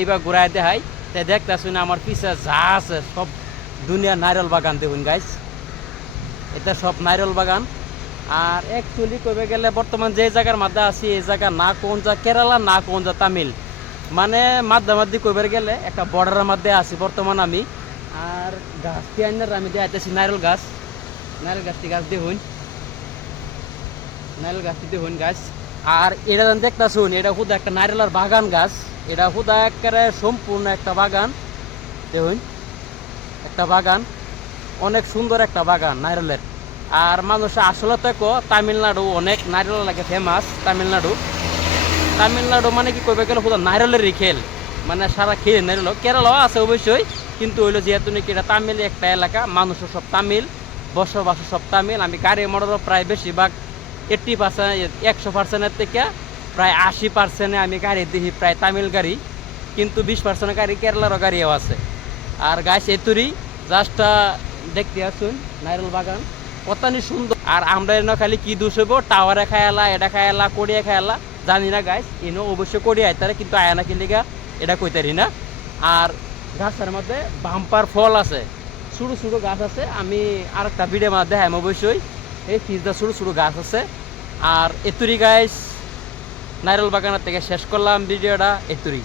এইবার ঘুরাই দেখাই তাই দেখতেছি না আমার পিছে যা আছে সব দুনিয়া নারিয়েল বাগান দেখুন গাইস, এটা সব নারিয়েল বাগান। আর অ্যাকচুয়ালি কইবে গেলে বর্তমান যে জায়গার মধ্যে আছি এই জায়গা না কোন যা কেরালা না কোন যা তামিল, মানে মাঝামাঝি কইবার গেলে একটা বর্ডারের মধ্যে আছি বর্তমান আমি। আর গাছটি আইনার আমি দেখাইতেছি নারিয়েল গাছ, নারিয়েল গাছটি গাছ দেখুন, নারিয়েল গাছটি দেখুন গাছ। আর এটা দেখতে শুন, এটা শুধু একটা নারিয়েলের বাগান গাছ, এটা শুধু একেবারে সম্পূর্ণ একটা বাগান দেখুন, একটা বাগান, অনেক সুন্দর একটা বাগান নারিয়েলের। আর মানুষ আসলে তো তামিলনাড়ু অনেক নারিয়েল লাগে ফেমাস, তামিলনাড়ু তামিলনাড়ু মানে কি কইবে গেলে শুধু নারিয়েলেরই খেল, মানে সারা খেয়ে নারিয়েল। কেরালাও আছে অবশ্যই, কিন্তু হইলো যেহেতু নাকি এটা তামিল একটা এলাকা, মানুষও সব তামিল, বসবাস সব তামিল। আমি গাড়ি মোটরও প্রায় বেশিরভাগ 80%, 100%-এর থেকে প্রায় 80%-এ আমি গাড়ি দেখি প্রায় তামিল গাড়ি, কিন্তু 20% গাড়ি কেরালারও গাড়িও আছে। আর গাছ এতুরি জাস্ট দেখতে আসুন নারিয়েল বাগান কতনি সুন্দর। আর আমরা এনে খালি কি দোষ হইব, টাওয়ারে খায়ালা, এটা খায়ালা, কোড়িয়া খায়ালা জানি না গাছ, এনে অবশ্যই কোড়িয়া আইতারে, কিন্তু আয়না কিনলিগা এটা কইতারি না। আর গাছের মধ্যে বাম্পার ফল আছে, ছোটো ছোটো গাছ আছে, আমি আরেকটা ভিডিও মধ্যে দেখাম অবশ্যই। এই ফিজদা ছোটো ছোটো গাছ আছে। আর এতুরি গাছ নারিয়েল বাগানের থেকে শেষ করলাম ভিডিওটা এতুরি।